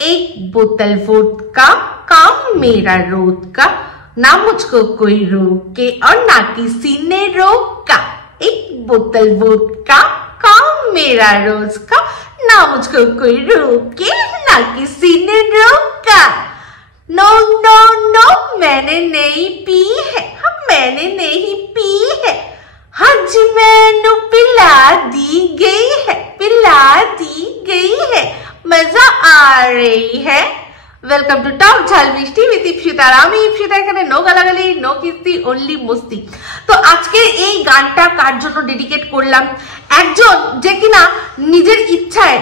एक बोतल वोडका काम मेरा रोज का, ना मुझको कोई रोके और ना किसी ने रोका। एक बोतल वोडका काम मेरा रोज का, ना मुझको कोई रोके ना किसी ने रोका। नो नो नो मैंने नहीं पी है, हाँ मैंने नहीं पी है, हाँ जी मैनू पिला दी गई है, पिला दी गई है, मजा आ रही है। वेलकम टू टॉप झाल বৃষ্টি উইথ ইপসিতা। আমি ইপসিতা, এখানে নো গালাগালি, নো কিস্তি, অনলি মস্তি। তো আজকে এই গানটা কার জন্য ডেডিকেট করলাম? একজন যে কিনা নিজের ইচ্ছায়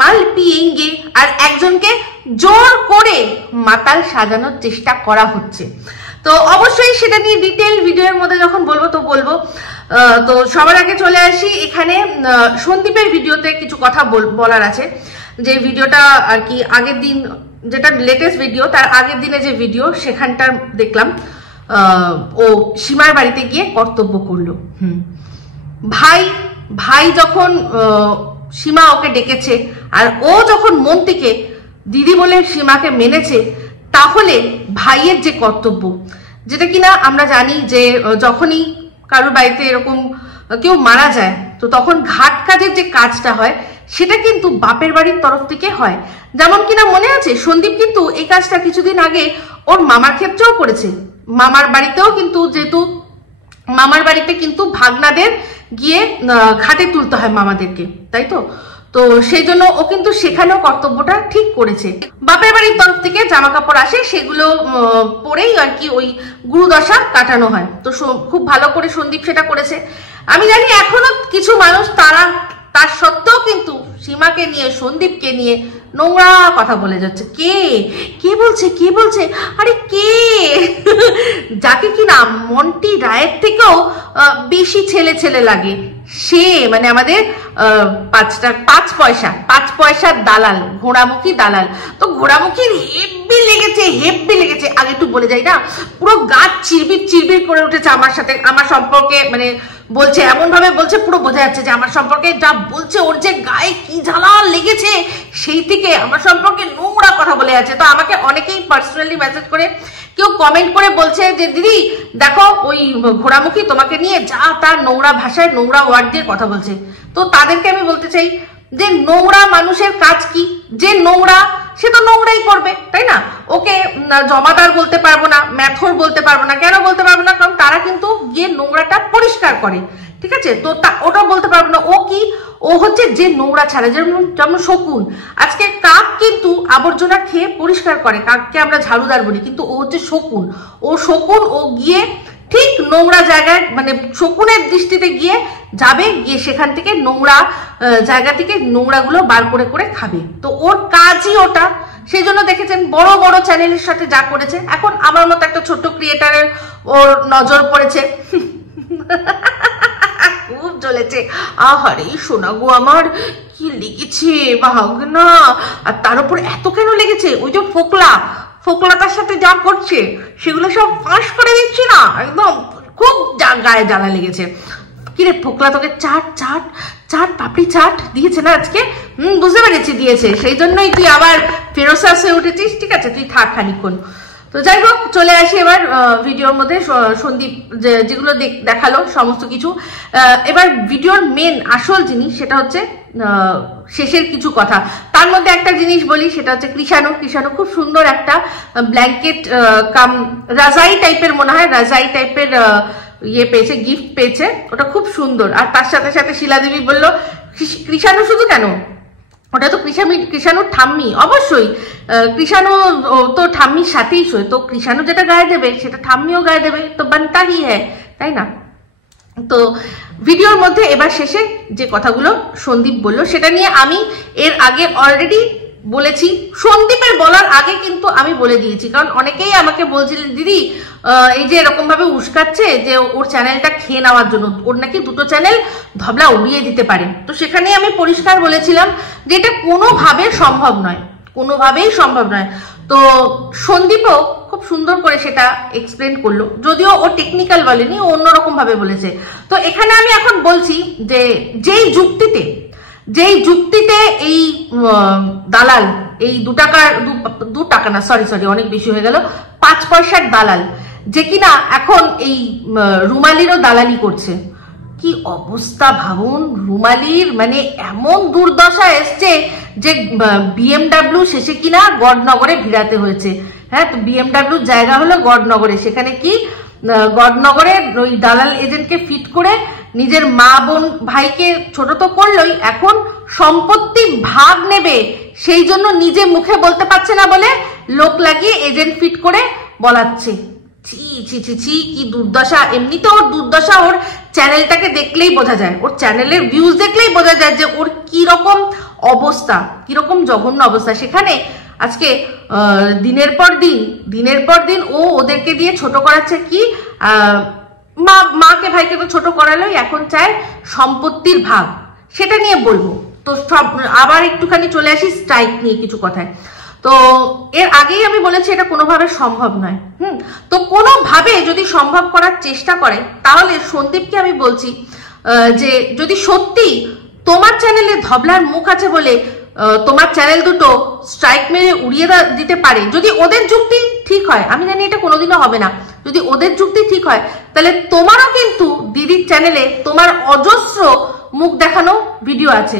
মাল পিয়েঙ্গে আর একজনকে জোর করে মাতাল সাজানোর চেষ্টা করা হচ্ছে। তো অবশ্যই সেটা নিয়ে ডিটেল ভিডিওর মধ্যে যখন বলবো তো বলবো। তো সবার আগে চলে আসি এখানে সন্দীপের ভিডিওতে কিছু কথা বলার আছে। যে ভিডিওটা আর কি আগের দিন, যেটা লেটেস্ট ভিডিও, তার আগের দিনে যে ভিডিও সেখানটার দেখলাম ও সীমার বাড়িতে গিয়ে কর্তব্য করলো। ভাই যখন সীমা ওকে ডেকেছে আর ও যখন মন থেকে দিদি বলে সীমাকে মেনেছে, তাহলে ভাইয়ের যে কর্তব্য, যেটা কিনা আমরা জানি যে যখনই কারোর বাড়িতে এরকম কেউ মারা যায় তো তখন ঘাট কাজের যে কাজটা হয় সেটা কিন্তু বাপের বাড়ির তরফ থেকে হয়। যেমন কিনা মনে আছে সন্দীপ কিন্তু এই কাজটা কিছুদিন আগে ওর মামার ক্ষেত্রেও করেছে। মামার বাড়িতেও কিন্তু, যেহেতু মামার বাড়িতে কিন্তু ভাগনাদের গিয়ে ঘাটে তুলতে হয় মামাদেরকে, তাই তো? তো সেই জন্য ও কিন্তু সেখানেও কর্তব্যটা ঠিক করেছে। বাপের বাড়ির তরফ থেকে জামা কাপড় আসে, সেগুলো পরেই আর কি ওই গুরুদশা কাটানো হয়। তো খুব ভালো করে সন্দীপ সেটা করেছে। আমি জানি এখনো কিছু মানুষ তার সত্ত্বেও কিন্তু সীমাকে নিয়ে, সন্দীপকে নিয়ে নোংরা কথা বলে যাচ্ছে। কে বলছে? আরে কে? যাকে কিনা মন্টি রায়ের থেকেও বেশি ছেলে লাগে, সে মানে আমাদের 5 পয়সার দালাল, ঘোড়ামুখী দালাল। তো ঘোড়ামুখীর হেব্বি লেগেছে। আগে একটু বলে যাই না, পুরো গাছ চিরবির করে উঠেছে আমার সাথে, আমার সম্পর্কে মানে বলছে, এমন ভাবে বলছে পুরো বোঝা যাচ্ছে যে আমার সম্পর্কে যা বলছে, ওর যে গায়ে কি জ্বালা লেগেছে, সেই থেকে আমার সম্পর্কে নোংরা কথা বলে যাচ্ছে। তো আমাকে অনেকেই পার্সোনালি মেসেজ করে, কেউ কমেন্ট করে বলছে যে দিদি দেখো ওই ঘোড়ামুখী তোমাকে নিয়ে যা তার নোংরা ভাষায়, নোংরা ওয়ার্ড দিয়ে কথা বলছে। তো তাদেরকে আমি বলতে চাই যে নোংরা মানুষের কাজ কি? যে নোংরা সে তো নোংরাই করবে, তাই না? ওকে জমাদার বলতে পারবো না, ম্যাথর বলতে পারবো না। কেন বলতে পারবো না? কারণ তারা কিন্তু গিয়ে নোংরাটা পরিষ্কার করে, ঠিক আছে? তো ওটা বলতে পারবো না। ও হচ্ছে যে নোংরা ছাড়ে, যেমন শকুন। আজকে কাক কিন্তু আবর্জনা খেয়ে পরিষ্কার করে, কাককে আমরা ঝাড়ুদার বলি, কিন্তু ও হচ্ছে শকুন। ও গিয়ে ঠিক নোংরা জায়গায়, মানে শকুনের দৃষ্টিতে গিয়ে সেখান থেকে নোংরা জায়গা থেকে নোংরাগুলো বার করে খাবে। তো ওর কাজই ওটা। সেই জন্য দেখেছেন বড় বড় চ্যানেলের সাথে যা করেছে। এখন আমার মতো একটা ছোট্ট ক্রিয়েটারের ওর নজর পড়েছে, খুব জ্বলেছে। আহারে সোনা গো আমার, কি লেগেছে ভাগনা! আর তার উপর এত কেন লেগেছে? ওই যে ফোকলাটার সাথে যা করছে সেগুলো সব ফাঁস করে দিচ্ছি না, একদম খুব গায়ে জ্বালা লেগেছে। কিরে ফোকলা, তোকে চাট পাপড়ি চাট দিয়েছে না আজকে? বুঝতে পেরেছি দিয়েছে, সেই জন্যই তুই আবার ফেরোসাস হয়ে উঠেছিস। ঠিক আছে, তুই থাক খানিক্ষণ। তো যাই হোক, চলে আসি এবার ভিডিওর মধ্যে। সন্দীপ যেগুলো দেখালো সমস্ত কিছু, এবার ভিডিওর মেন আসল জিনিস সেটা হচ্ছে শেষের কিছু কথা। তার মধ্যে একটা জিনিস বলি, সেটা হচ্ছে কৃষাণু খুব সুন্দর একটা ব্ল্যাঙ্কেট কাম রাজাই টাইপের, মনে হয় রাজাই টাইপের পেয়েছে, গিফট পেয়েছে। ওটা খুব সুন্দর। আর তার সাথে সাথে শিলাদেবী বললো কৃষাণু শুধু কেন, ওটা তো কৃষাণুর ঠাম্মি। অবশ্যই কৃষাণু তো ঠাম্মির সাথেই শোয়, তো কৃষাণু যেটা গায়ে দেবে সেটা ঠাম্মিও গায়ে দেবে, তো বানতা হি হ্যায়, তাই না? তো ভিডিওর মধ্যে এবার শেষে যে কথাগুলো সন্দীপ বললো সেটা নিয়ে আমি এর আগে অলরেডি বলেছি। সন্দীপের বলার আগে কিন্তু আমি বলে দিয়েছি, কারণ অনেকেই আমাকে বলছিলেন দিদি এই যে এরকম ভাবে উস্কাচ্ছে যে ওর চ্যানেলটা খেয়ে নেওয়ার জন্য, ওর নাকি 2টো চ্যানেল ধবলা উড়িয়ে দিতে পারে। তো সেখানে আমি পরিষ্কার বলেছিলাম যে এটা কোনোভাবেই সম্ভব নয়। তো সন্দীপও খুব সুন্দর করে সেটা এক্সপ্লেন করলো, যদিও ও টেকনিক্যাল বলেনি, ও অন্যরকম ভাবে বলেছে। তো এখানে আমি এখন বলছি যে যেই যুক্তিতে এই দালাল এই 2 টাকা না, সরি অনেক বেশি হয়ে গেল, 5 পয়সার দালাল, যে কিনা এখন এই রুমালিরও দালালি করছে। কি অবস্থা ভাবুন, রুমালির মানে এমন দুর্দশা এসছে যে বিএমডাব্লিউ শেষে কিনা গড়নগরে ভিড়াতে হয়েছে। হ্যাঁ, তো বিএমডাব্লিউর জায়গা হলো গড়নগরে, সেখানে কি গড়নগরে ওই দালাল এজেন্টকে ফিট করে নিজের মা বোন ভাইকে ছোট তো করলোই, এখন সম্পত্তির ভাগ নেবে, সেই জন্য নিজে মুখে বলতে পারছে না বলে লোক লাগিয়ে এজেন্ট ফিট করে বলাচ্ছে। ছি ছি ছি ছি, কি দুর্দশা। এমনিতে ওর দুর্দশা ওর চ্যানেলটাকে দেখলেই বোঝা যায়, ওর চ্যানেলের ভিউজ দেখলেই বোঝা যায় যে ওর কিরকম অবস্থা, কিরকম জঘন্য অবস্থা। সেখানে আজকে দিনের পর দিন ও ওদেরকে দিয়ে ছোট করাচ্ছে। কি মাকে ভাইকে তো ছোট করালোই, এখন চায় সম্পত্তির ভাগ, সেটা নিয়ে বলবো। তো সব আবার একটুখানি চলে আসি স্ট্রাইক নিয়ে কিছু কথায়। তো এর আগেই আমি বলেছি এটা কোনোভাবে সম্ভব নয়। তো কোনোভাবে যদি সম্ভব করার চেষ্টা করে, তাহলে সন্দীপকে আমি বলছি যে যদি সত্যি তোমার চ্যানেলে ধবলার মুখ আছে বলে তোমার চ্যানেল দুটো স্ট্রাইক মেরে উড়িয়ে দিতে পারে, যদি ওদের যুক্তি ঠিক হয়, আমি জানি এটা কোনোদিনও হবে না, যদি ওদের যুক্তি ঠিক হয়, তাহলে তোমারও কিন্তু দিদির চ্যানেলে তোমার অজস্র মুখ দেখানো ভিডিও আছে,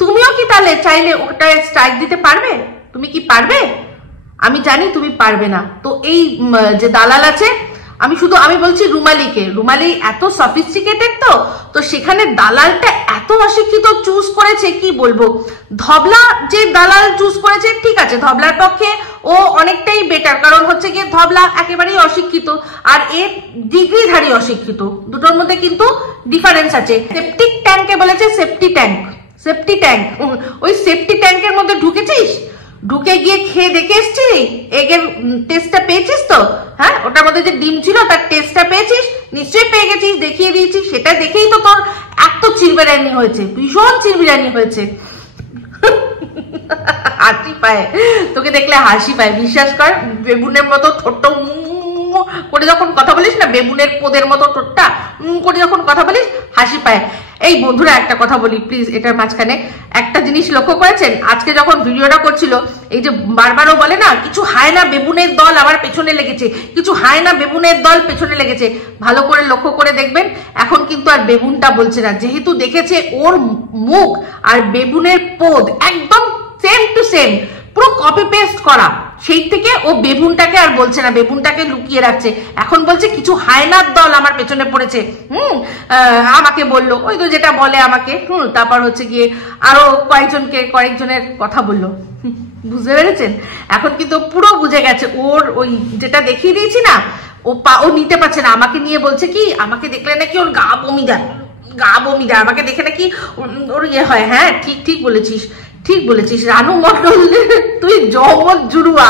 তুমিও কি তাহলে চাইলে ওটা স্ট্রাইক দিতে পারবে? তুমি কি পারবে? আমি জানি তুমি পারবে না। তো এই যে দালাল আছে, আমি বলছি রুমালিকে, রুমালি এত সফিস্টিকেটেড, তো সেখানে দালালটা এত অশিক্ষিত চুজ করেছে, কি বলবো। ধবলা যে দালাল চুজ করেছে, ঠিক আছে, ধবলার পক্ষে ও অনেকটাই বেটার, কারণ হচ্ছে গিয়ে ধবলা একেবারেই অশিক্ষিত আর এ ডিগ্রিধারী অশিক্ষিত, দুটোর মধ্যে কিন্তু ডিফারেন্স আছে। সেপটিক ট্যাঙ্কে বলেছে সেফটি ট্যাঙ্ক, ওই সেফটি ট্যাঙ্কের মধ্যে ঢুকেছিস, ঢুকে গিয়ে খেয়ে দেখে এসছি, এগের টেস্টটা পেয়েছিস তো? হ্যাঁ, ওটার মধ্যে যে ডিম ছিল তার টেস্টটা পেয়েছিস, নিশ্চয়ই পেয়ে গেছিস, দেখিয়ে দিয়েছিস, সেটা দেখেই তো তোর এত চিরবিরানি হয়েছে, ভীষণ চিরবিরানি হয়েছে। হাসি পায়, তোকে দেখলে হাসি পায়, বিশ্বাস কর। বেগুনের মতো ছোট্ট করে যখন কথা বলিস না, বেগুনের পোদের মতো ঠোঁটটা করে যখন কথা বলিস, হাসি পায়। এই বন্ধুরা, একটা কথা বলি প্লিজ, এটার মাঝখানে একটা জিনিস লক্ষ্য করেছেন? আজকে যখন ভিডিওটা করছিল, এই যে বারবারও বলে না, কিছু হায়না বেবুনের দল আমার পেছনে লেগেছে, কিছু হায়না বেবুনের দল পেছনে লেগেছে, ভালো করে লক্ষ্য করে দেখবেন, এখন কিন্তু আর বেবুনটা বলছে না, যেহেতু দেখেছে ওর মুখ আর বেবুনের পোদ একদম সেম টু সেম, পুরো কপি পেস্ট করা, সেই থেকে ও বেবুনটাকে আর বলছে না, বেবুনটাকে লুকিয়ে রাখছে, এখন বলছে কিছু হায়নার দল আমার পেছনে পড়েছে। আমাকে বললো, ওই তো যেটা বলে আমাকে, তারপর হচ্ছে গিয়ে আরো কয়েকজনের কথা বললো, বুঝতে পেরেছেন? এখন কিন্তু পুরো বুঝে গেছে, ওর ওই যেটা দেখিয়ে দিয়েছি না, ও নিতে পারছে না, আমাকে নিয়ে বলছে কি, আমাকে দেখলে নাকি ওর গা বমি দেয়, আমাকে দেখে নাকি ওর ইয়ে হয়। হ্যাঁ, ঠিক বলেছিস রানু মন্ডল, তুই জগৎ জুড়ুয়া,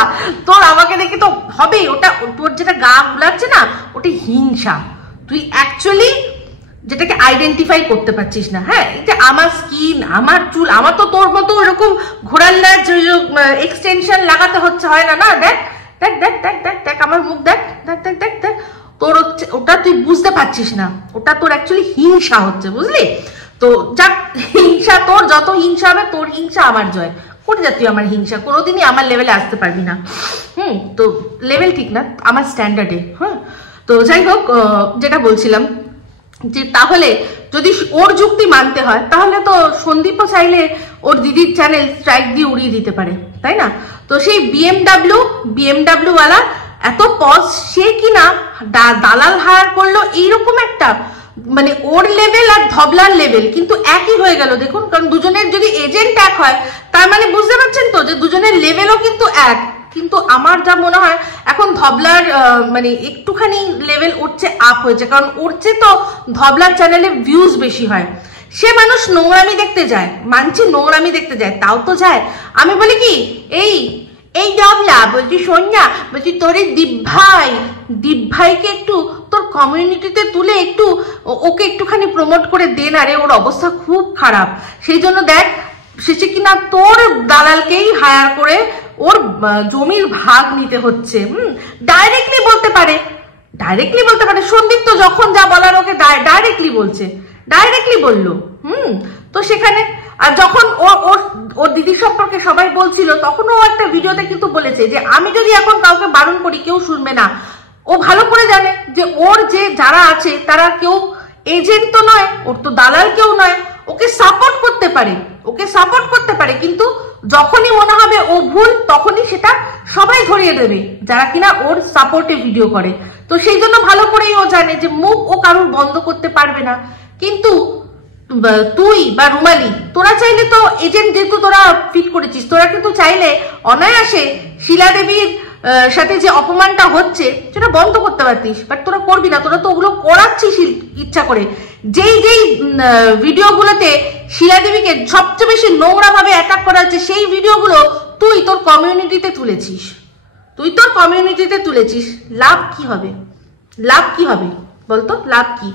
তোর আমাকে দেখে তো হবেই, ওটা তোর যেটা গা গুলাচ্ছে না, ওটা হিংসা, তুই অ্যাকচুয়ালি যেটাকে আইডেন্টিফাই করতে পারছিস না। হ্যাঁ, এটা আমার স্কিন, আমার চুল, আমার তো তোর মতো ওরকম ঘোড়ার ল্যাজ এক্সটেনশন লাগাতে হচ্ছে, হয় না। না, দেখ আমার মুখ, দেখ তোর হচ্ছে ওটা, তুই বুঝতে পারছিস না, ওটা তোর অ্যাকচুয়ালি হিংসা হচ্ছে, বুঝলি? তো যাক, হিংসা তোর, যত হিংসা হবে তোর হিংসা আমার জয়, করে যা তুই আমার হিংসা, কোনোদিনই আমার লেভেলে আসতে পারবি না। তো লেভেল ঠিক না আমার স্ট্যান্ডার্ডে। হ্যাঁ, তো যাই হোক, যেটা বলছিলাম যে তাহলে যদি ওর যুক্তি মানতে হয়, তাহলে তো সন্দীপও চাইলে ওর দিদির চ্যানেল স্ট্রাইক দিয়ে উড়িয়ে দিতে পারে, তাই না? তো সেই বিএমডাব্লিউ ওয়ালা এত পজ, সে কিনা দালাল হায়ার করলো, এইরকম একটা, মানে ওর লেভেল আর ধবলার লেভেল কিন্তু একই হয়ে গেল। দেখুন, কারণ দুজনের যদি এজেন্ট এক হয়, তার মানে বুঝতে পারছেন তো যে দুজনের লেভেলও কিন্তু এক। কিন্তু আমার যা মনে হয় এখন ধবলার মানে একটুখানি লেভেল উঠছে, আপ হয়েছে, কারণ উঠছে তো ধবলার চ্যানেলে ভিউজ বেশি হয়, সে মানুষ নোংরামি দেখতে যায়, মানছি নোংরামি দেখতে যায়, তাও তো যায়। আমি বলি কি, এই ধবলা বলছি, শোন না, বলছি তোর দীপ ভাইকে একটু তোর কমিউনিটিতে তুলে একটু ওকে একটুখানি প্রমোট করে দে না রে, ওর অবস্থা খুব খারাপ। সেই জন্য দেখ, শেষে কিনা তোর দালালকেই হায়ার করে ওর জমির ভাগ নিতে হচ্ছে। ডাইরেক্টলি বলতে পারে, সন্দীপ তো যখন যা বলার ওকে ডাইরেক্টলি বলছে, ডাইরেক্টলি বললো। তো সেখানে আর যখন ওর দিদির সম্পর্কে সবাই বলছিল, তখন ও একটা ভিডিওতে কিন্তু বলেছে যে আমি যদি এখন কাউকে বারণ করি কেউ শুনবে না। ও ভালো করে জানে যে ওর যে যারা আছে তারা কেউ এজেন্ট তো নয়, ওর তো দালাল কেউ নয়, ওকে সাপোর্ট করতে পারে, কিন্তু যখনই মনে হবে ও ভুল তখনই সেটা সবাই ধরিয়ে দেবে যারা কিনা ওর সাপোর্টে ভিডিও করে। তো সেই জন্য ভালো করেই ও জানে যে মুখ ও কারোর বন্ধ করতে পারবে না। কিন্তু তুই বা রুমালি তোরা চাইলে তো এজেন্ট যেহেতু তোরা ফিট করেছিস, তোরা কিন্তু চাইলে অনায়াসে শিলা দেবীর সাথে যে অপমানটা হচ্ছে সেটা বন্ধ করতে পারতিস, বাট তোরা করবি না। তোরা তো ওগুলো করাচ্ছিস ইচ্ছা করে। যেই ভিডিওগুলোতে শিলা দেবীকে সবচেয়ে বেশি নোংরা ভাবে অ্যাটাক করা হচ্ছে সেই ভিডিওগুলো তুই তোর কমিউনিটিতে তুলেছিস। লাভ কি হবে বলতো? লাভ কি?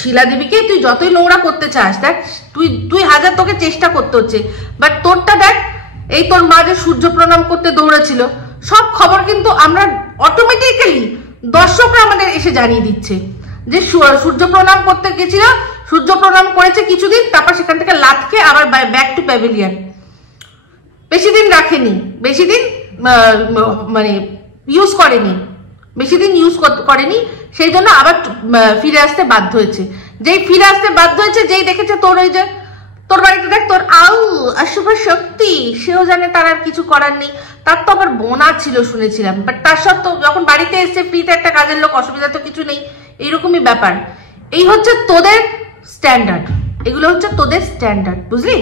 শিলা দেবীকে তুই যতই নোংরা করতে চাস, দেখ তুই হাজার তোকে চেষ্টা করতে হচ্ছে, বাট তোরটা দেখ, এই তোর মা যে সূর্য প্রণাম করতে দৌড়েছিল, সব খবর কিন্তু আমরা অটোমেটিক্যালি দর্শকরা আমাদের এসে জানিয়ে দিচ্ছে যে সূর্য প্রণাম করতে গেছিল, সূর্য প্রণাম করেছে কিছুদিন, তারপর সেখান থেকে লাথকে আবার ব্যাক টু প্যাভিলিয়ন। বেশি দিন মানে ইউজ করেনি, সেই জন্য আবার ফিরে আসতে বাধ্য হয়েছে। যেই দেখেছে তোর ওই যে তোর বাড়িতে দেখ তোর অশুভ শক্তি, সেও জানে তার আর কিছু করার নেই। তার তো আবার বোনা ছিল শুনেছিলাম, বাট তার সত্ত্বেও যখন বাড়িতে এসছে ফ্রিতে একটা কাজের লোক, অসুবিধা তো কিছু নেই। এইরকমই ব্যাপার। এই হচ্ছে তোদের স্ট্যান্ডার্ড, এগুলো হচ্ছে তোদের স্ট্যান্ডার্ড, বুঝলি?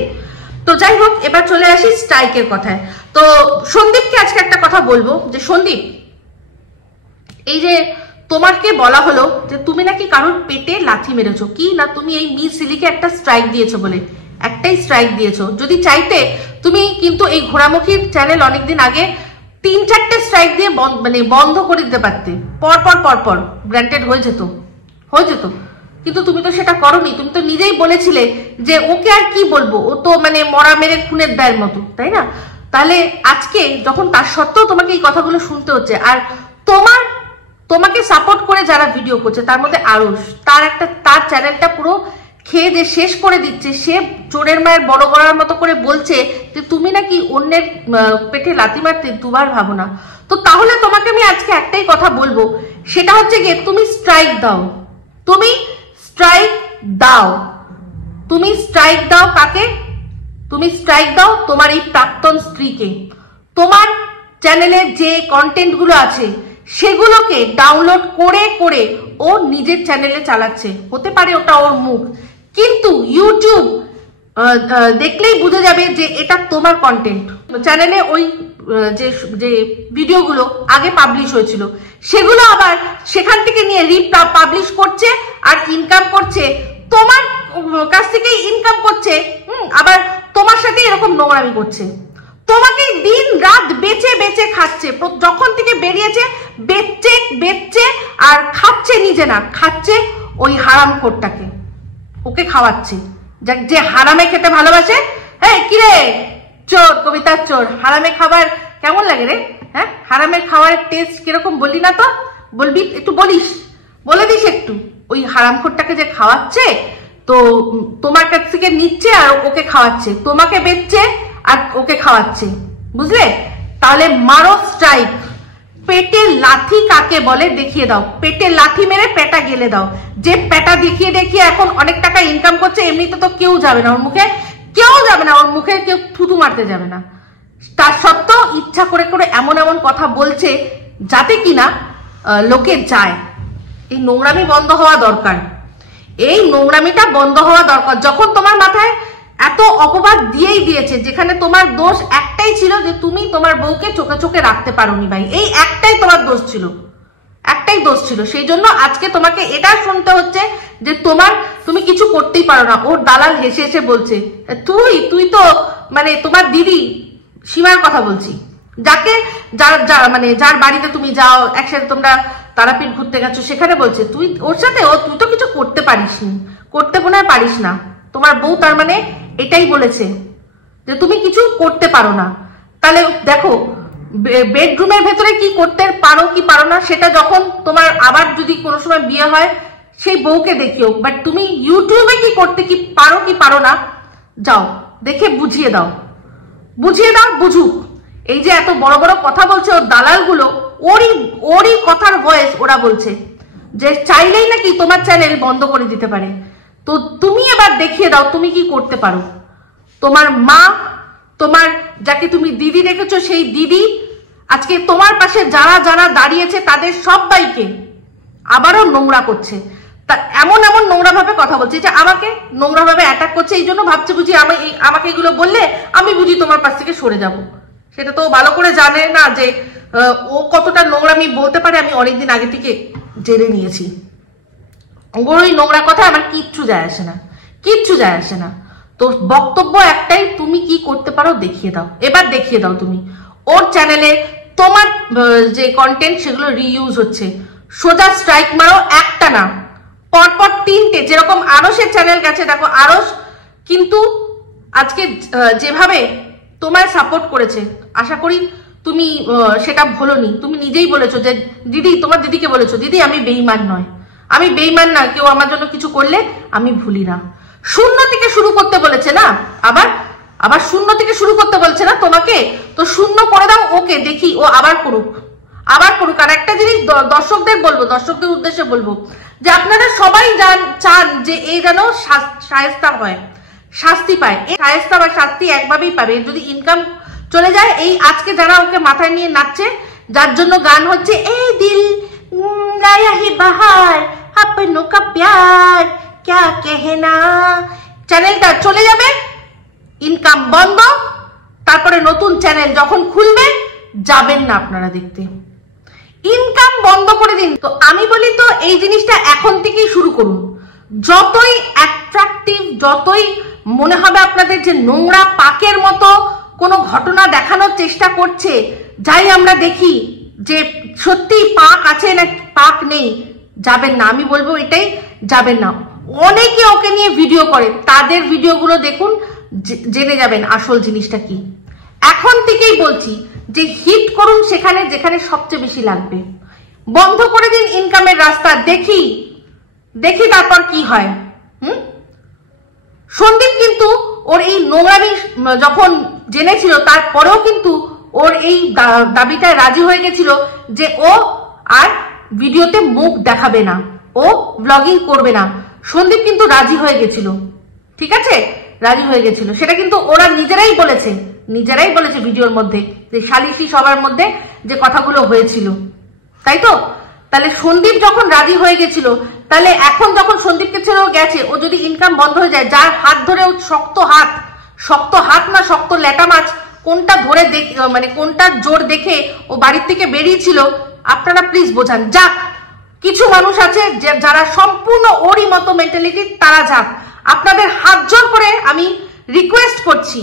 তো যাই হোক, এবার চলে আসি স্ট্রাইকের কথায়। তো সন্দীপকে আজকে একটা কথা বলবো যে সন্দীপ, এই যে তোমাকে বলা হলো যে তুমি নাকি কারোর পেটে লাথি মেরেছো, কি না তুমি এই মিস সিলিকে একটা স্ট্রাইক দিয়েছো বলে, একটাই স্ট্রাইক দিয়েছো। যদি চাইতে তুমি কিন্তু এই ঘোড়ামুখীর চ্যানেল অনেকদিন আগে 3-4টে স্ট্রাইক দিয়ে মানে বন্ধ করে দিতে পারতে, পরপর গ্রান্টেড হয়ে যেত। কিন্তু তুমি তো সেটা করোনি। তুমি তো নিজেই বলেছিলে যে ওকে আর কি বলবো, ও তো মানে মরা মেরে খুনের দায়ের মতো, তাই না? তাহলে আজকে যখন তার সত্ত্বেও তোমাকে এই কথাগুলো শুনতে হচ্ছে, আর তোমাকে সাপোর্ট করে যারা ভিডিও করছে, তার মধ্যে আরুষ, তার চ্যানেলটা পুরো খেয়ে যে শেষ করে দিচ্ছে, সে চোরের মায়ের বড় গড়ার মতো করে বলছে যে তুমি নাকি অন্যের পেটে লাথি মারতে দুবার ভাবো না। তো তাহলে তোমাকে আমি আজকে একটাই কথা বলবো, সেটা হচ্ছে গিয়ে তুমি স্ট্রাইক দাও। কাকে? তুমি স্ট্রাইক দাও তোমার এই প্রাক্তন স্ত্রীকে। তোমার চ্যানেলে যে কন্টেন্ট গুলো আছে সেগুলোকে ডাউনলোড করে ও নিজের চ্যানেলে চালাচ্ছে। হতে পারে ওটা ওর মুখ, কিন্তু ইউটিউব দেখলেই বুঝে যাবে যে এটা তোমার কন্টেন্ট। চ্যানেলে ওই যে ভিডিওগুলো আগে পাবলিশ হয়েছিল সেগুলো আবার সেখান থেকে নিয়ে পাবলিশ করছে আর ইনকাম করছে, তোমার কাছ থেকেই ইনকাম করছে। আবার তোমার সাথে এরকম নোংরামি করছে, তোমাকে দিন রাত বেচে খাচ্ছে। যখন থেকে বেরিয়েছে বেচছে আর খাচ্ছে, নিজে না খাচ্ছে ওই হারামখোরটাকে, ওকে খাওয়াচ্ছে। যে হারামে খেতে ভালোবাসে। হ্যাঁ কিরে চোর, কবিতার চোর, হারামে খাবার কেমন লাগে রে? হ্যাঁ, হারামের খাওয়ার টেস্ট কিরকম বললি না তো? বলবি, একটু বলে দিস একটু। ওই হারামখোরটাকে যে খাওয়াচ্ছে, তো তোমার কাছ থেকে নিচ্ছে আর ওকে খাওয়াচ্ছে, তোমাকে বেচছে আর ওকে খাওয়াচ্ছে, বুঝলে? তাহলে মারো স্ট্রাইক। পেটে লাথি কাকে বলে দেখিয়ে দাও, পেটে লাথি মেরে পেটা গেলে দাও। যে পেটা দেখিয়ে এখন অনেক টাকা ইনকাম করছে, এমনিতে তো কেউ যাবে না ওর মুখে, কেউ থুতু মারতে যাবে না। তার সত্ত্বেও ইচ্ছা করে এমন কথা বলছে যাতে কিনা লোকে যায়। এই নোংরামি বন্ধ হওয়া দরকার, যখন তোমার মাথায় এত অপবাদ দিয়েছে, যেখানে তোমার দোষ একটাই ছিল যে তুমি তোমার বউকে চোখে রাখতে পারোনি ভাই, এই একটাই তোমার দোষ ছিল, সেই জন্য আজকে তোমাকে এটা শুনতে হচ্ছে যে তুমি কিছু করতেই পারো না। ওর দালাল হেসে বলছে তুই তো মানে তোমার দিদি সীমার কথা বলছি, যার বাড়িতে তুমি যাও, একসাথে তোমরা তারাপীঠ ঘুরতে গেছো, সেখানে বলছে তুই ওর সাথে তুই তো কিছু করতে পারিস না। তোমার বউ তার মানে এটাই বলেছে যে তুমি কিছু করতে পারো না। তাহলে দেখো বেডরুমের ভেতরে কি করতে পারো কি পারো না, সেটা যখন তোমার আবার যদি কোনো সময় বিয়ে হয় সেই বউকে দেখিও, বাট তুমি ইউটিউবে কি করতে কি পারো না, যাও দেখে বুঝিয়ে দাও, বুঝুক। এই যে এত বড় বড় কথা বলছে ওর দালালগুলো, ওরই কথার ভয়েস ওরা বলছে যে চাইলেই নাকি তোমার চ্যানেল বন্ধ করে দিতে পারে। তো তুমি এবার দেখিয়ে দাও তুমি কি করতে পারো। তোমার মা, তোমার যাকে তুমি দিদি রেখেছো, সেই দিদি আজকে তোমার পাশে যারা যারা দাঁড়িয়েছে তাদের সবাইকে আবারও নোংরা করছে। তা এমন নোংরা ভাবে কথা বলছে যে আমাকে নোংরা ভাবে অ্যাটাক করছে, এই জন্য ভাবছে বুঝি আমাকে এগুলো বললে আমি বুঝি তোমার পাশ থেকে সরে যাব। সেটা তো ভালো করে জানে না যে ও কতটা নোংরামি বলতে পারে। আমি অনেকদিন আগে থেকে জেনে নিয়েছি। ওই নোংরা কথা আমার কিচ্ছু যায় আসে না। তো বক্তব্য একটাই, তুমি কি করতে পারো দেখিয়ে দাও, এবার দেখিয়ে দাও। তুমি ওর চ্যানেলে তোমার যে কন্টেন্ট সেগুলো রিইউজ হচ্ছে, সোজা স্ট্রাইক মারো, একটা না পরপর 3টে। যেরকম আরসের চ্যানেল গেছে, দেখো আরস কিন্তু আজকে যেভাবে তোমায় সাপোর্ট করেছে, আশা করি তুমি সেটা ভুলোনি। তুমি নিজেই বলেছো যে দিদি, তোমার দিদিকে বলেছো, দিদি আমি বেঈমান নয়, আমি বেঈমান না, কেউ আমার জন্য কিছু করলে আমি ভুলি না। শূন্য থেকে শুরু করতে বলেছে না, আবার শূন্য থেকে শুরু করতে বলছে না তোমাকে, তো শূন্য করে দাও ওকে, দেখি ও আবার করুক। আর একটা জিনিস দর্শকদের উদ্দেশ্যে বলবো যে আপনারা সবাই চান যে এই যেন শায়েস্তা হয়, শাস্তি পায়। এই শায়েস্তা বা শাস্তি একভাবেই পাবে, যদি ইনকাম চলে যায়। এই আজকে যারা ওকে মাথায় নিয়ে নাচছে, যার জন্য গান হচ্ছে এই দিল লায়া হি বাহার আপনো কা প্যার ক্যা कहना, চ্যানেলটা চলে যাবে, ইনকাম বন্ধ। তারপরে নতুন চ্যানেল যখন খুলবে যাবেন না আপনারা দেখতে, ইনকাম বন্ধ করে দিন। তো আমি বলি তো এই জিনিসটা এখন থেকেই শুরু করুন। যতই অ্যাট্রাকটিভ, যতই মনে হবে আপনাদের যে নোংরা পাকের মতো কোনো ঘটনা দেখানোর চেষ্টা করছে, যাই আমরা দেখি যে সত্যি পাক আছে না পাক নেই, যাবেন না। আমি বলবো এটাই, যাবেন না। অনেকে ওকে নিয়ে ভিডিও করে, তাদের ভিডিওগুলো দেখুন, জেনে যাবেন আসল জিনিসটা কি। এখন থেকেই বলছি যে হিট করুন সেখানে যেখানে সবচেয়ে বেশি লাগবে, বন্ধ করে দিন ইনকামের রাস্তা, দেখি তারপর কি হয়। সন্দীপ কিন্তু ওর এই নোংরামি যখন জেনেছিল, তারপরেও কিন্তু ওর এই দাবিটায় রাজি হয়ে গেছিল যে ও আর ভিডিওতে মুখ দেখাবে না, ও ব্লগিং করবে না। সন্দীপ কিন্তু রাজি হয়ে গেছিল, ঠিক আছে, রাজি হয়ে গেছিল। সেটা কিন্তু ওরা নিজেরাই বলেছে ভিডিওর মধ্যে, যে সালিশি সবার মধ্যে যে কথাগুলো হয়েছিল, তাই তো। তাহলে সন্দীপ যখন রাজি হয়ে গেছিল, তাহলে এখন যখন সন্দীপকে ছেড়েও গেছে, ও যদি ইনকাম বন্ধ হয়ে যায়, যার হাত ধরে ও শক্ত হাত না শক্ত ল্যাটা মাছ, কোনটা ধরে মানে কোনটা জোর দেখে ও বাড়ির থেকে বেরিয়েছিল, আপনারা প্লিজ বোঝান। যাক, কিছু মানুষ আছে যারা সম্পূর্ণ ওরই মতো মেন্টালিটি, তারা যাক। আপনাদের হাত জোর করে আমি রিকোয়েস্ট করছি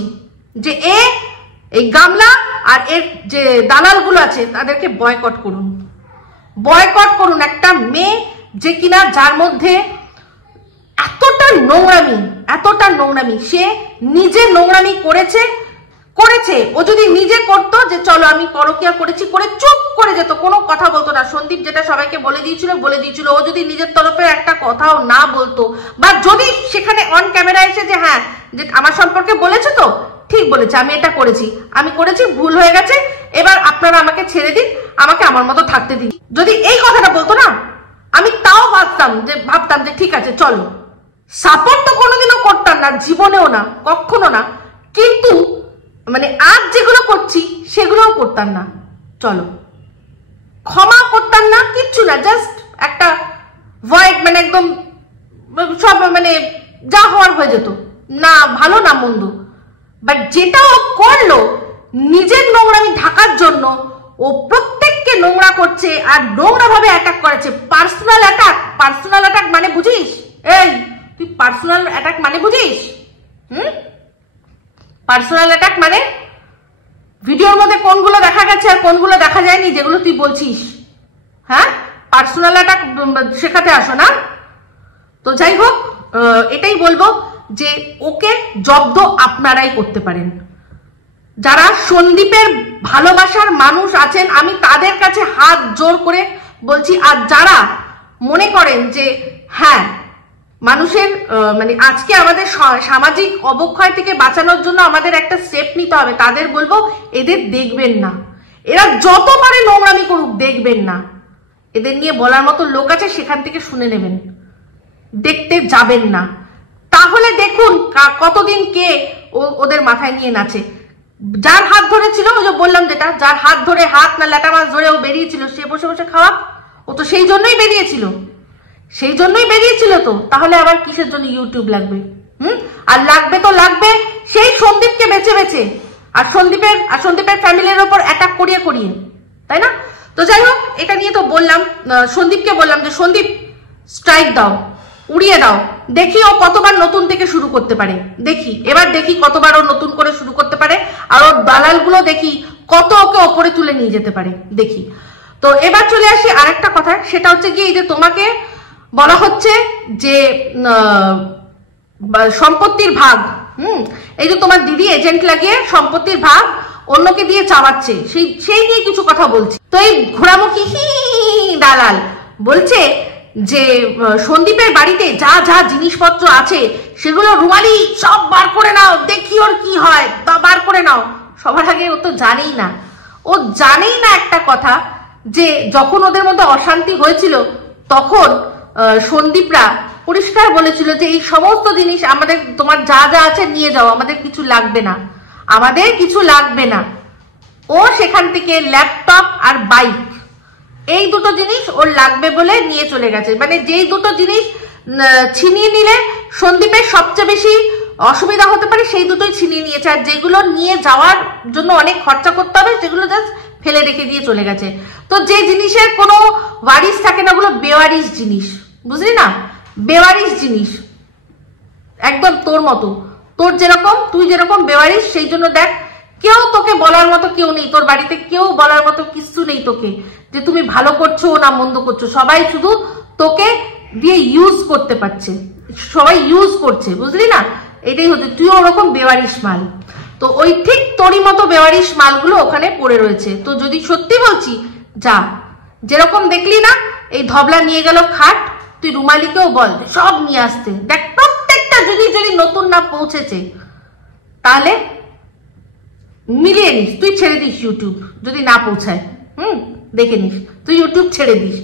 যে এই গামলা আর এর যে দালালগুলো আছে তাদেরকে বয়কট করুন। একটা মেয়ে যে কিনা, যার মধ্যে এতটা নোংরামি, সে নিজে নোংরামি করেছে। ও যদি নিজে করতো যে চলো আমি পরকিয়া করেছি, করে চুপ করে যেত, কোনো কথা বলতো না। সন্দীপ যেটা সবাইকে বলে দিয়েছিল, ও যদি নিজের তরফে একটা কথাও না বলতো, বা যদি সেখানে অন ক্যামেরা এসে যে হ্যাঁ যে আমার সম্পর্কে বলেছে, তো ঠিক বলেছে, আমি এটা করেছি, ভুল হয়ে গেছে, এবার আপনারা আমাকে ছেড়ে দিন, আমাকে আমার মতো থাকতে দিন, যদি এই কথাটা বলতো না, আমি তাও ভাবতাম যে ঠিক আছে চলো। সাপোর্ট তো কোনোদিনও করতাম না, জীবনেও না, কখনো না। কিন্তু মানে আজ যেগুলো করছি সেগুলোও করতাম না, চলো ক্ষমা করতাম না, কিচ্ছু না, জাস্ট একটা ভয়েড, মানে একদম সব মানে যা হওয়ার হয়ে যেত, না ভালো না মন্দ। বাট যেটা ও করলো নিজের নোংরামি ঢাকার জন্য, ও প্রত্যেককে নোংরা করছে আর নোংরা ভাবে অ্যাটাক করেছে। পার্সোনাল অ্যাটাক মানে বুঝিস? এই তুই পার্সোনাল অ্যাটাক মানে বুঝিস? পার্সোনাল অ্যাটাক মানে ভিডিওর মধ্যে কোনগুলো দেখা গেছে আর কোনগুলো দেখা যায়নি, যেগুলো তুই বলছিস। হ্যাঁ, পার্সোনাল অ্যাটাক শেখাতে আসো না। তো যাই হোক, এটাই বলবো যে ওকে জব্দ আপনারাই করতে পারেন। যারা সন্দীপের ভালোবাসার মানুষ আছেন, আমি তাদের কাছে হাত জোর করে বলছি। আর যারা মনে করেন যে হ্যাঁ, মানুষের মানে আজকে আমাদের সামাজিক অবক্ষয় থেকে বাঁচানোর জন্য আমাদের একটা স্টেপ নিতে হবে। তাদের বলবো এদের দেখবেন না, এরা যত পারে নোংরামি করুক দেখবেন না। এদের নিয়ে বলার মতো লোক আছে, সেখান থেকে শুনে নেবেন, দেখতে যাবেন না। তাহলে দেখুন কতদিন কে ওদের মাথায় নিয়ে নাচে। যার হাত ধরেছিল, ওই যে বললাম যেটা, যার হাত ধরে, হাত না ল্যাটা মাছ ধরে ও বেরিয়েছিল, সে বসে বসে খাওয়া, ও তো সেই জন্যই বেরিয়েছিল, সেই জন্যই বেরিয়েছিল। তো তাহলে আবার কিসের জন্য ইউটিউব লাগবে? আর লাগবে তো লাগবে সেই সন্দীপকে বেছে বেছে, আর সন্দীপের ফ্যামিলির ওপর অ্যাটাক করিয়ে করিয়ে, তাই না? তো যাই হোক, এটা নিয়ে তো বললাম, সন্দীপকে বললাম যে সন্দীপ স্ট্রাইক দাও, উড়িয়ে দাও, দেখি ও কতবার নতুন থেকে শুরু করতে পারে। দেখি এবার, দেখি কতবার ও নতুন করে শুরু করতে পারে, আর ওর দালালগুলো দেখি কত ওকে ওপরে তুলে নিয়ে যেতে পারে, দেখি। তো এবার চলে আসি আরেকটা কথা, সেটা হচ্ছে কি, এই যে তোমাকে বলা হচ্ছে যে সম্পত্তির ভাগ, এই যে তোমার দিদি এজেন্ট লাগিয়ে সম্পত্তির ভাগ অন্যকে দিয়ে চাওয়াচ্ছে, সেই নিয়ে কিছু কথা বলছি। তো এই ঘোড়ামুখী দালাল বলছে যে সন্দীপের বাড়িতে যা যা জিনিসপত্র আছে সেগুলো রুমালি সব বার করে নাও, দেখি ওর কি হয়, তা বার করে নাও। সবার আগে ও তো জানেই না, ও জানেই না একটা কথা, যে যখন ওদের মধ্যে অশান্তি হয়েছিল তখন সন্দীপরা পরিষ্কার বলেছিল যে এই সমস্ত জিনিস আমাদের, তোমার যা যা আছে নিয়ে যাও, আমাদের কিছু লাগবে না, আমাদের কিছু লাগবে না। ও সেখান থেকে ল্যাপটপ আর বাইক, এই দুটো জিনিস ওর লাগবে বলে নিয়ে চলে গেছে। মানে যেই দুটো জিনিস ছিনিয়ে নিলে সন্দীপের সবচেয়ে বেশি অসুবিধা হতে পারে, সেই দুটোই ছিনিয়ে নিয়েছে। আর যেগুলো নিয়ে যাওয়ার জন্য অনেক খরচা করতে হবে, সেগুলো জাস্ট ফেলে রেখে দিয়ে চলে গেছে। তো যে জিনিসের কোনো ওয়ারিশ থাকে না, ওগুলো বেওয়ারিশ জিনিস, বুঝলি না? বেওয়ারিশ জিনিস, একদম তোর মতো, তোর যেরকম, তুই যেরকম বেওয়ারিশ, সেই জন্য দেখ কেউ তোকে বলার মতো কেউ নেই, তোর বাড়িতে কেউ বলার মতো কিছু নেই তোকে, যে তুমি ভালো করছো না মন্দ করছো। সবাই শুধু তোকে দিয়ে ইউজ করতে পারছে, সবাই ইউজ করছে, বুঝলি না? এটাই হচ্ছে, তুই ওরকম বেওয়ারিশ মাল। তো ওই ঠিক তোরই মতো বেওয়ারিশ মালগুলো ওখানে পড়ে রয়েছে। তো যদি সত্যি বলছি, যা, যেরকম দেখলি না এই ধবলা নিয়ে গেল খাট, তুই রুমালিকেও বল সব নিয়ে আসতে। দেখ প্রত্যেকটা যদি নতুন না পৌঁছেছে, তাহলে মিলিয়ে নিস, তুই ছেড়ে দিস ইউটিউব, যদি না পৌঁছায় দেখে নিস, তুই ইউটিউব ছেড়ে দিস।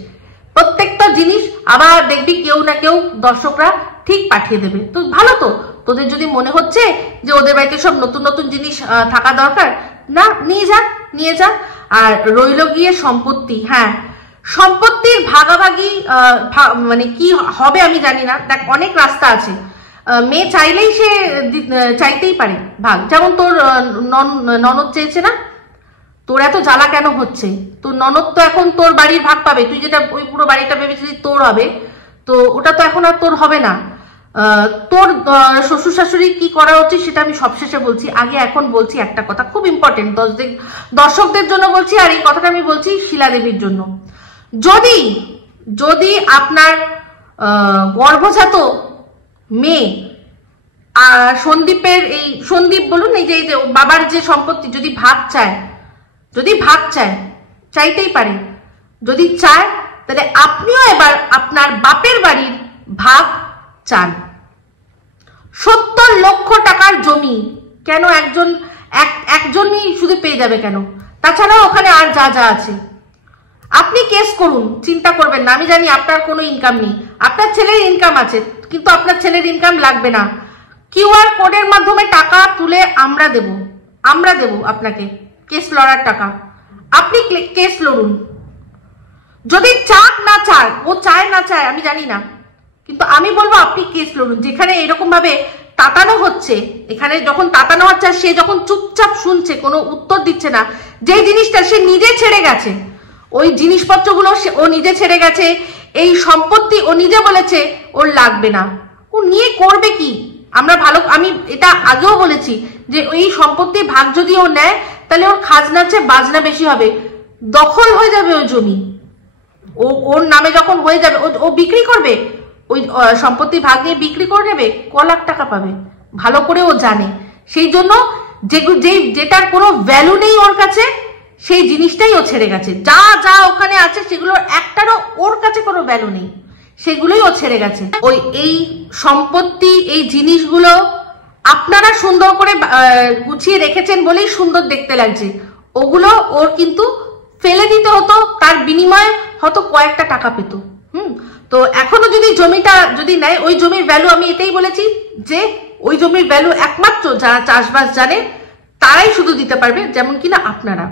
প্রত্যেকটা জিনিস আবার দেখবি কেউ না কেউ দর্শকরা ঠিক পাঠিয়ে দেবে। তো ভালো, তো তোদের যদি মনে হচ্ছে যে ওদের বাড়িতে সব নতুন নতুন জিনিস থাকা দরকার, না নিয়ে যা। আর রইল গিয়ে সম্পত্তি, হ্যাঁ, সম্পত্তির ভাগাভাগি মানে কি হবে আমি জানি না। দেখ অনেক রাস্তা আছে, মেয়ে চাইলেই সে চাইতেই পারে ভাগ। যেমন তোর ননদ চেয়েছে না, তোর এত জ্বালা কেন হচ্ছে? তোর ননদ তো এখন তোর বাড়ির ভাগ পাবে, তুই যেটা ওই পুরো বাড়িটা ভেবেছিলি তোর হবে, তো ওটা তো এখন আর তোর হবে না। তোর শ্বশুর শাশুড়ি কি করা উচিত সেটা আমি সবশেষে বলছি, আগে এখন বলছি একটা কথা খুব ইম্পর্টেন্ট, দর্শকদের জন্য বলছি, আর এই কথাটা আমি বলছি শিলা দেবীর জন্য। যদি আপনার গর্ভজাত মেয়ে সন্দীপ বলুন, এই যে বাবার যে সম্পত্তি যদি ভাগ চায়, চাইতেই পারে, যদি চায় তাহলে আপনিও এবার আপনার বাপের বাড়ির ভাগ চান। 70 লক্ষ টাকার জমি কেন একজনই শুধু পেয়ে যাবে কেন? তাছাড়াও ওখানে আর যা যা আছে, আপনি কেস করুন, চিন্তা করবেন না। আমি জানি আপনার কোনো ইনকাম নেই, আপনার ছেলের ইনকাম আছে, কিন্তু আপনার ছেলের ইনকাম লাগবে না। কিউআর কোডের মাধ্যমে টাকা তুলে আমরা দেব আপনাকে কেস লড়ার টাকা। আপনি কেস লড়ুন, যদি চাক না চায়, ও চায় না চায় আমি জানি না, কিন্তু আমি বলবো আপনি কেস লড়ুন। যেখানে এরকম ভাবে তাতানো হচ্ছে, এখানে যখন তাতানো হচ্ছে, সে যখন চুপচাপ শুনছে, কোনো উত্তর দিচ্ছে না, যে জিনিসটা সে নিজে ছেড়ে গেছে, ওই জিনিসপত্রগুলো ও নিজে ছেড়ে গেছে, এই সম্পত্তি ও নিজে বলেছে ওর লাগবে না, ও নিয়ে করবে কি? আমি এটা আগেও বলেছি যে এই সম্পত্তির ভাগ যদি ও নেয়, তাহলে ওর খাজনার চেয়ে বাজনা বেশি হবে, দখল হয়ে যাবে ওই জমি, ওর নামে যখন হয়ে যাবে, ও বিক্রি করবে, ওই সম্পত্তি ভাগ নিয়ে বিক্রি করে নেবে, ক লাখ টাকা পাবে ভালো করে ও জানে। সেই জন্য যেটার কোনো ভ্যালু নেই ওর কাছে, সেই জিনিসটাই ও ছেড়ে গেছে। যা যা ওখানে আছে সেগুলোর একটারও ওর কাছে কোনো ভ্যালু নেই, সেগুলোই ও ছেড়ে গেছে। ওই এই সম্পত্তি, এই জিনিসগুলো আপনারা সুন্দর করে গুছিয়ে রেখেছেন বলেই সুন্দর দেখতে লাগছে, ওগুলো ওর কিন্তু ফেলে দিতে হতো, তার বিনিময়ে হয়তো কয়েকটা টাকা পেত। তো এখনো যদি জমিটা যদি নেয়, ওই জমির ভ্যালু, আমি এটাই বলেছি যে ওই জমির ভ্যালু একমাত্র যারা চাষবাস জানে তারাই শুধু দিতে পারবে, যেমন কিনা আপনারা।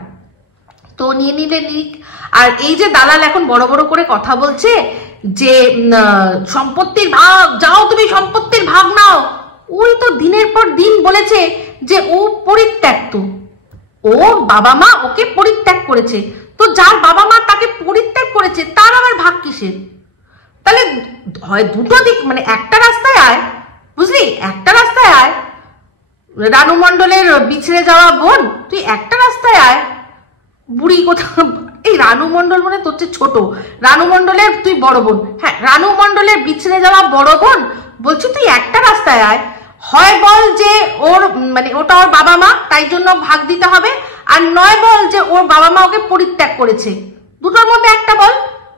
তো নিয়ে নিলে নিক। আর এই যে দালাল এখন বড় বড় করে কথা বলছে যে সম্পত্তির ভাগ, যাও তুমি সম্পত্তির ভাগ নাও, ওই তো দিনের পর দিন বলেছে যে ও পরিত্যক্ত, ওর বাবা মা ওকে পরিত্যাগ করেছে। তো যার বাবা মা তাকে পরিত্যাগ করেছে তার আবার ভাগ কিসের? তাহলে হয় দুটো দিক, মানে একটা রাস্তায় আয়, বুঝলি, একটা রাস্তায় আয়। রানু মণ্ডলের বিছড়ে যাওয়া বোন, তুই একটা রাস্তায় আয়। বুড়ি কোথাও, এই রানু মণ্ডল মানে তোর চেয়ে ছোট, রানু মণ্ডলের তুই বড় বোন, হ্যাঁ রানু মণ্ডলের বিছড়ে যাওয়া বড় বোন, বলছি তুই একটা রাস্তায় আয়। হয় বল যে ওর মানে ওটা ওর বাবা মা তাই জন্য ভাগ দিতে হবে, আর নয় বল যে ওর বাবা মা ওকে পরিত্যাগ করেছে। দুটোর মধ্যে একটা বল,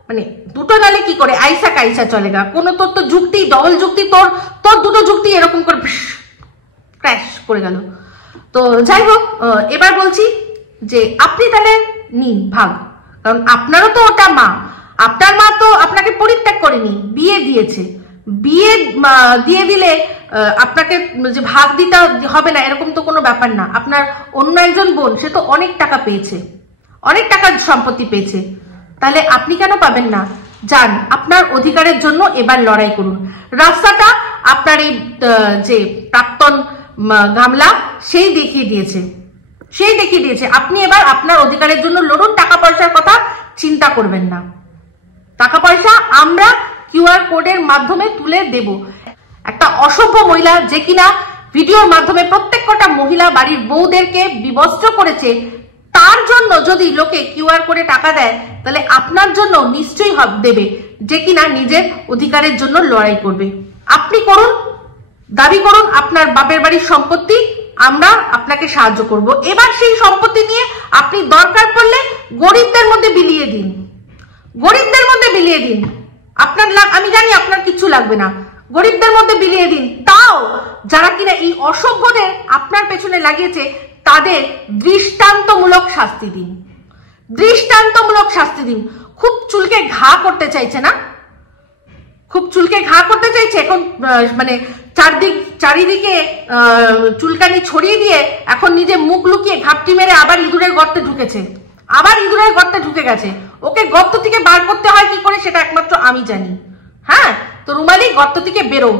মানে দুটো নালে কি করে আইসা কাইসা চলে গা, কোনো তোর তো যুক্তি, ডবল যুক্তি, তোর দুটো যুক্তি এরকম করে ক্র্যাশ করে গেল। তো যাই হোক, এবার বলছি যে আপনি তাহলে নিন ভাগ, কারণ আপনারও তো ওটা মা, আপনার মা তো আপনাকে পরিত্যাগ করেনি, বিয়ে দিয়েছে। বিয়ে দিয়ে দিলে আপনাকে যে ভাগ দিতে হবে না এরকম তো কোনো ব্যাপার না। আপনার অন্য একজন বোন, সে তো অনেক টাকা পেয়েছে, অনেক টাকার সম্পত্তি পেয়েছে, তাহলে আপনি কেন পাবেন না? যান, আপনার অধিকারের জন্য এবার লড়াই করুন। রাস্তাটা আপনার এই যে প্রাক্তন গামলা সেই দেখিয়ে দিয়েছে, আপনি এবার আপনার অধিকারের জন্য লড়ুন, টাকা পয়সার কথা চিন্তা করবেন না। টাকা পয়সা আমরা কিউআর কোডের মাধ্যমে তুলে দেব। একটা অসভ্য মহিলা যে কিনা ভিডিওর মাধ্যমে প্রত্যেকটা মহিলা বাড়ির বউদেরকে বিবস্ত্র করেছে, তার জন্য যদি লোকে কিউআর কোডে টাকা দেয়, তাহলে আপনার জন্য নিশ্চয়ই দেবে যে কিনা নিজের অধিকারের জন্য লড়াই করবে। আপনি করুন, দাবি করুন আপনার বাপের বাড়ির সম্পত্তি, আমরা আপনাকে সাহায্য করব। এবার সেই সম্পত্তি নিয়ে আপনি দরকার পড়লে গরিবদের মধ্যে বিলিয়ে দিন, গরিবদের মধ্যে বিলিয়ে দিন। আপনার আমি জানি আপনার কিছু লাগবে না, গরিবদের মধ্যে বিলিয়ে দিন। তাও যারা কিনা এই অসভ্যদের আপনার পেছনে লাগিয়েছে তাদের দৃষ্টান্তমূলক শাস্তি দিন, দৃষ্টান্তমূলক শাস্তি দিন। খুব চুলকে ঘা করতে চাইছে না, খুব চুলকে ঘা করতে চাইছে এখন, মানে চারিদিকে চুলকানি ছড়িয়ে দিয়ে এখন নিজে মুখ লুকিয়ে ঘাপটি মেরে আবার ইঁদুরের গর্তে ঢুকেছে, আবার ইঁদুরের গর্তে ঢুকে গেছে। ওকে গর্ত থেকে বার করতে হয় কি করে সেটা একমাত্র আমি জানি। হ্যাঁ, তো রুমালি গর্ত থেকে বেরো,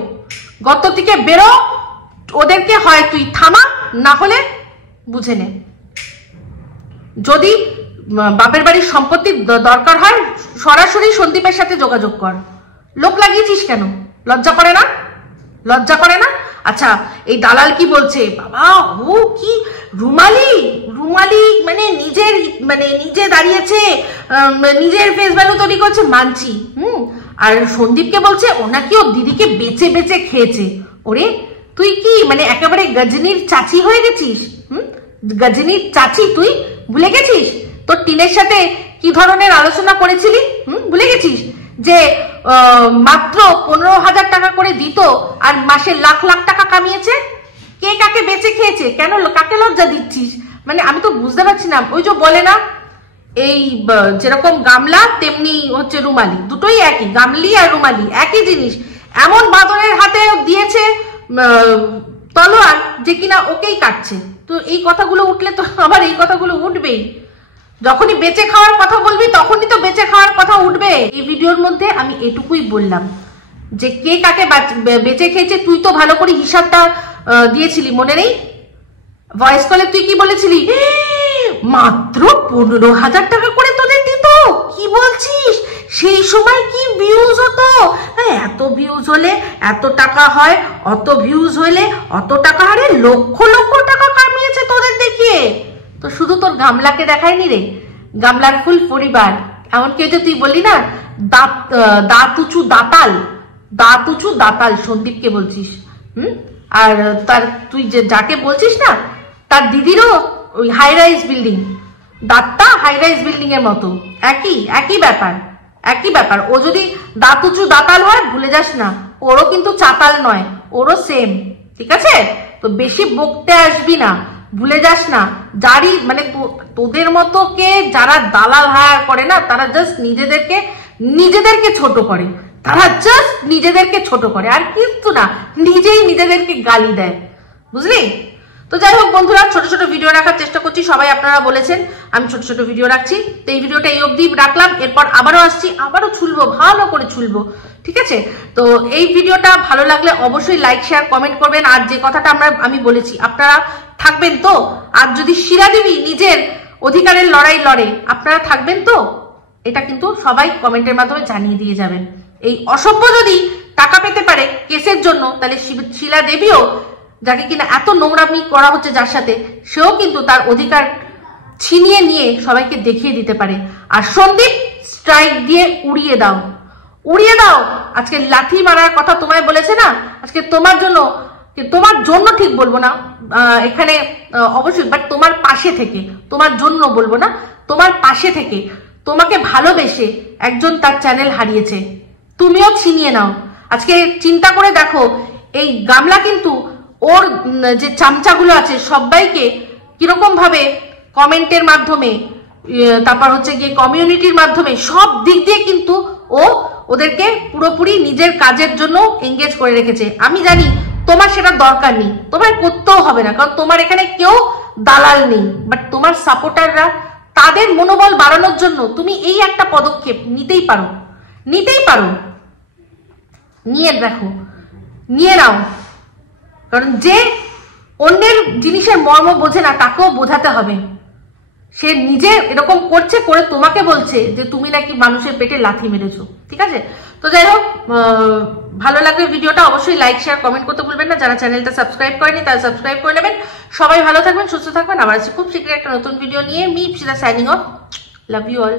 গর্ত থেকে বেরো, ওদেরকে হয় তুই থামা, না হলে বুঝে নে। যদি বাপের বাড়ির সম্পত্তির দরকার হয় সরাসরি সন্দীপের সাথে যোগাযোগ কর। লোক লাগিয়েছিস কেন? লজ্জা করে না? লজ্জা করে না? আচ্ছা, এই দালাল কি বলছে, বাবা ও কি রুমালি, রুমালি মানে নিজে দাঁড়িয়েছে, নিজের ফেস ভ্যালু তৈরি করছে, মানছি। আর সন্দীপকে বলছে ও নাকি ওর দিদিকে বেচে বেচে খেয়েছে। ওরে তুই কি মানে একেবারে গজনীর চাচি হয়ে গেছিস? গজনীর চাচি তুই ভুলে গেছিস? তোর টিনের সাথে কি ধরনের আলোচনা করেছিলি? ভুলে গেছিস যে মাত্র 15,000 টাকা করে দিত আর মাসে লাখ লাখ টাকা কামিয়েছে? কে কাকে বেচে খেয়েছে? কেন কাকে লজ্জা দিচ্ছিস? মানে আমি তো বুঝতে পারছি না। ওই যে বলে না, এই যেরকম গামলা তেমনি হচ্ছে রুমালি, দুটোই একই, গামলি আর রুমালি একই জিনিস। এমন বাঁদরের হাতে দিয়েছে তলোয়ার যে কিনা ওকেই কাটছে। তো এই কথাগুলো উঠলে তো আবার এই কথাগুলো উঠবেই। যখনই বেঁচে খাওয়ার কথা বলবি তখনই তো বেঁচে খাওয়ার কথা উঠবে। এই ভিডিওর মধ্যে আমি এটুকুই বললাম যে কে কাকে বেঁচে খেয়েছে তুই তো ভালো করে হিসাবটা দিয়েছিলি, মনে নেই? ভয়েস কলে তুই কি বলেছিলি? মাত্র 15,000 টাকা করে তোদের দিত। কি বলছিস? সেই সময় কি ভিউজ হতো? এত ভিউজ হলে এত টাকা হয়, অত ভিউজ হলে অত টাকা, আরে লক্ষ লক্ষ টাকা কামিয়েছে তোদের দেখিয়ে। তো শুধু তোর গামলাকে দেখায়নি রে, গামলার ফুল পরিবার। এমনকি যে তুই বললি না দাঁত উঁচু দাতাল, দাঁত উঁচু দাতাল সন্দীপকে বলছিস। আর তার তুই যে যাকে বলছিস না তার দিদিরও ওই হাই রাইজ বিল্ডিং, দাঁতটা হাই রাইজ বিল্ডিং এর মতো, একই ব্যাপার, একই ব্যাপার। ও যদি দাঁতুচু দাতাল হয় ভুলে যাস না, ওরও কিন্তু চাতাল নয়, ওরও সেম, ঠিক আছে? তো বেশি বকতে আসবি না, ভুলে যাস না। যারই মানে তোদের মতো কে যারা দালাল হায়ার করে না, তারা জাস্ট নিজেদেরকে ছোট করে, তারা জাস্ট নিজেদেরকে ছোট করে, আর কিন্তু না, নিজেই নিজেদেরকে গালি দেয়, বুঝলি? তো যাই হোক বন্ধুরা, ছোট ছোট ভিডিও রাখার চেষ্টা করছি, সবাই আপনারা বলেছেন আমি ছোট ছোট ভিডিও রাখছি। তো এই ভিডিওটা এই অবধি রাখলাম, এরপর আবারও আসছি, আবারও ছুলবো, ভালো করে ছুলবো, ঠিক আছে? তো এই ভিডিওটা ভালো লাগলে অবশ্যই লাইক শেয়ার কমেন্ট করবেন। আর যে কথাটা আমি বলেছি, আপনারা থাকবেন তো? আর যদি শিলাদেবী নিজের অধিকারের লড়াই লড়ে, আপনারা থাকবেন তো? এটা কিন্তু সবাই কমেন্টের মাধ্যমে জানিয়ে দিয়ে যাবেন। এই অসভ্য যদি টাকা পেতে পারে কেসের জন্য, তাহলে শিলাদেবীও, যাকে কিনা এত নোংরামি করা হচ্ছে যার সাথে, সেও কিন্তু তার অধিকার ছিনিয়ে নিয়ে সবাইকে দেখিয়ে দিতে পারে। আর সন্দীপ, স্ট্রাইক দিয়ে উড়িয়ে দাও, উড়িয়ে দাও। আজকে লাথি মারার কথা তোমায় বলেছে না, আজকে তোমার জন্য ঠিক বলবো না এখানে অবশ্যই, বাট তোমার পাশে থেকে, তোমার জন্য বলবো না, তোমার পাশে থেকে, তোমাকে ভালোবেসে একজন তার চ্যানেল হারিয়েছে, তুমিও ছিনিয়ে নাও। আজকে চিন্তা করে দেখো, এই গামলা কিন্তু ওর যে চামচাগুলো আছে সবাইকে কিরকম ভাবে কমেন্টের মাধ্যমে, তারপর হচ্ছে গিয়ে কমিউনিটির মাধ্যমে, সব দিক দিয়ে কিন্তু ও ওদেরকে পুরোপুরি নিজের কাজের জন্য এঙ্গেজ করে রেখেছে। আমি জানি তোমার সেটা দরকার নেই, তোমার করতেও হবে না, কারণ তোমার এখানে কেউ দালাল নেই, বাট তোমার সাপোর্টাররা, তাদের মনোবল বাড়ানোর জন্য তুমি এই একটা পদক্ষেপ নিতেই পারো, নিয়ে দেখো, নিয়ে নাও। কারণ যে অন্যের জিনিসের মর্ম বোঝে না, তাকেও বোঝাতে হবে। সে নিজে এরকম করছে, করে তোমাকে বলছে যে তুমি নাকি মানুষের পেটে লাথি মেরেছো, ঠিক আছে? তো যাই হোক, ভালো লাগলে ভিডিওটা অবশ্যই লাইক শেয়ার কমেন্ট করতে ভুলবেন না। যারা চ্যানেলটা সাবস্ক্রাইব করেনি তারা সাবস্ক্রাইব করে নেবেন। সবাই ভালো থাকবেন, সুস্থ থাকবেন। আবার খুব শীঘ্রই একটা নতুন ভিডিও নিয়ে। Me Ipsita signing off. Love you all.